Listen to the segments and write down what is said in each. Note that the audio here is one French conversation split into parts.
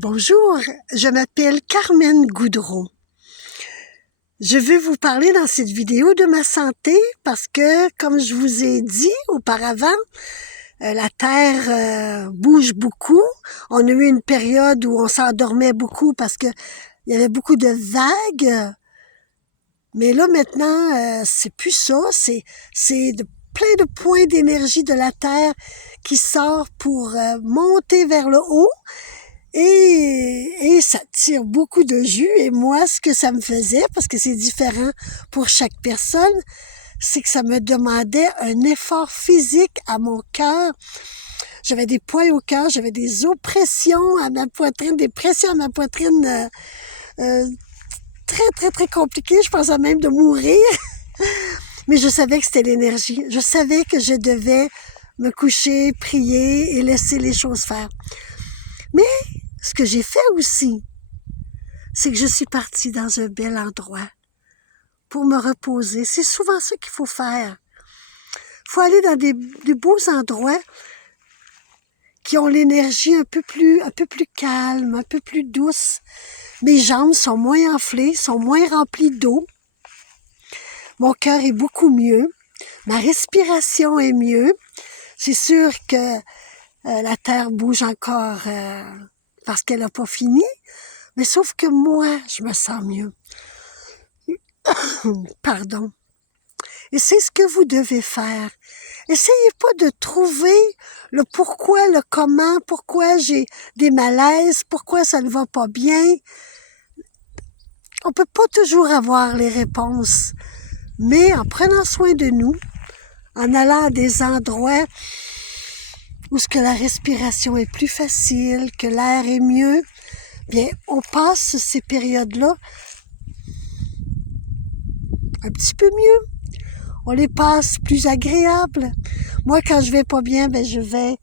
Bonjour, je m'appelle Carmen Goudreau. Je veux vous parler dans cette vidéo de ma santé parce que, comme je vous ai dit auparavant, la Terre bouge beaucoup. On a eu une période où on s'endormait beaucoup parce que il y avait beaucoup de vagues. Mais là, maintenant, c'est plus ça. C'est plein de points d'énergie de la Terre qui sort pour monter vers le haut. Et ça tire beaucoup de jus. Et moi, ce que ça me faisait, parce que c'est différent pour chaque personne, c'est que ça me demandait un effort physique à mon cœur. J'avais des points au cœur, j'avais des oppressions à ma poitrine, des pressions à ma poitrine très, très, très compliquées. Je pensais même de mourir. Mais je savais que c'était l'énergie. Je savais que je devais me coucher, prier et laisser les choses faire. Mais ce que j'ai fait aussi, c'est que je suis partie dans un bel endroit pour me reposer. C'est souvent ça qu'il faut faire. Il faut aller dans des beaux endroits qui ont l'énergie un peu plus calme, un peu plus douce. Mes jambes sont moins enflées, sont moins remplies d'eau. Mon cœur est beaucoup mieux. Ma respiration est mieux. C'est sûr que la Terre bouge encore parce qu'elle n'a pas fini. Mais sauf que moi, je me sens mieux. Pardon. Et c'est ce que vous devez faire. Essayez pas de trouver le pourquoi, le comment, pourquoi j'ai des malaises, pourquoi ça ne va pas bien. On peut pas toujours avoir les réponses. Mais en prenant soin de nous, en allant à des endroits où ce que la respiration est plus facile, que l'air est mieux, bien, on passe ces périodes-là un petit peu mieux. On les passe plus agréables. Moi, quand je vais pas bien, ben je vais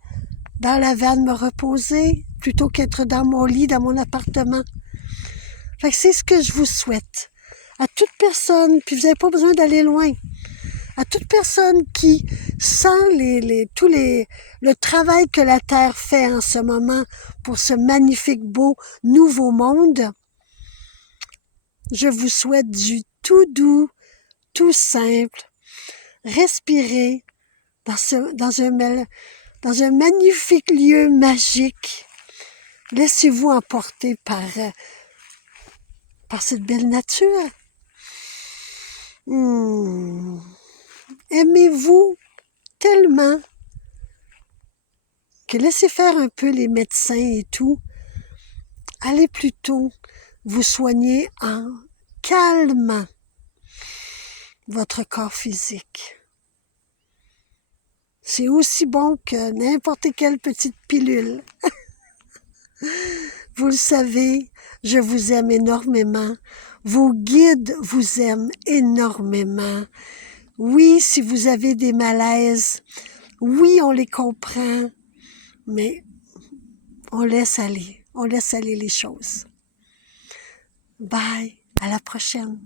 dans la vanne me reposer plutôt qu'être dans mon lit, dans mon appartement. Fait que c'est ce que je vous souhaite. À toute personne, puis vous n'avez pas besoin d'aller loin, à toute personne qui sent le travail que la Terre fait en ce moment pour ce magnifique, beau, nouveau monde, je vous souhaite du tout doux, tout simple. Respirez dans un magnifique lieu magique. Laissez-vous emporter par cette belle nature. Aimez-vous tellement que laissez faire un peu les médecins et tout. Allez plutôt vous soigner en calmant votre corps physique. C'est aussi bon que n'importe quelle petite pilule. Vous le savez, je vous aime énormément. Vos guides vous aiment énormément. Oui, si vous avez des malaises, oui, on les comprend, mais on laisse aller les choses. Bye, à la prochaine.